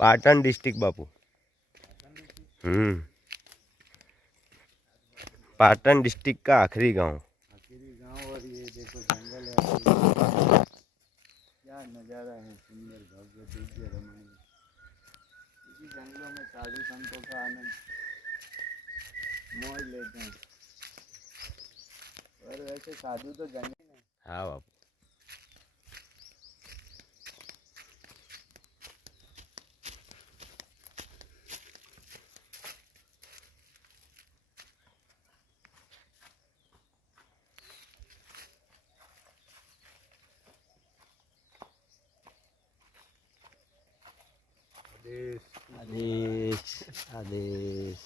Patan district बापू। Patan district का आखिरी गांव। और ये देखो जंगल है, क्या नज़ारा है, सुंदर भव्य दिव्य रमणीय। इसी जंगलों में साधु संतों का आनंद मौज लेते हैं। और वैसे साधु तो जंगल में। हाँ बापू। आदेश आदेश।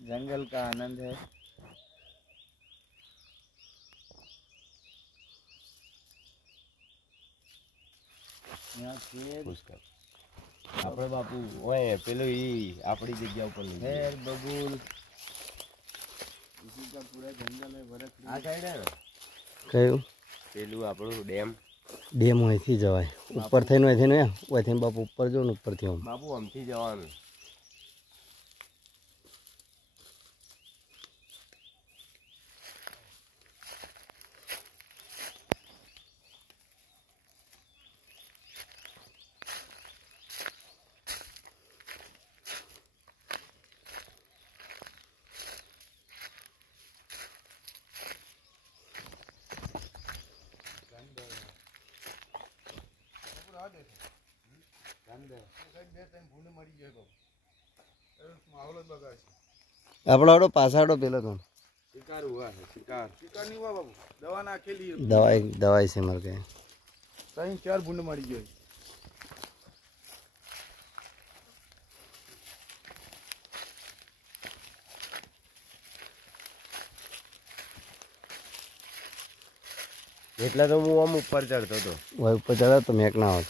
जंगल का आनंद है। यहाँ खेत આપણે બાપુ ઓય પેલો ઈ આપણી જગ્યા ઉપર લઈ खैर बबूल, इसी का पूरा जंगल है। बरफ આ સાઈડ હે ને કયું પેલું આપણું ડેમ। ડેમ અહીંથી જવાય ઉપર થઈને અહીંથી ને અહીંથી બાપુ ઉપર જો ને ઉપરથી આમ બાપુ આમથી જવાનું। આપણો આડો પાછાડો પેલો તો शिकार हुआ है। शिकार शिकार नहीं हुआ बाबू, दवा ना खेली है। દવાઈ છે મારે કે कहीं 4 बूंद मारी गई। એટલે તો હું આમ ઉપર ચડતો હતો। ઉપર ચડ્યો તો મેક ના હોત।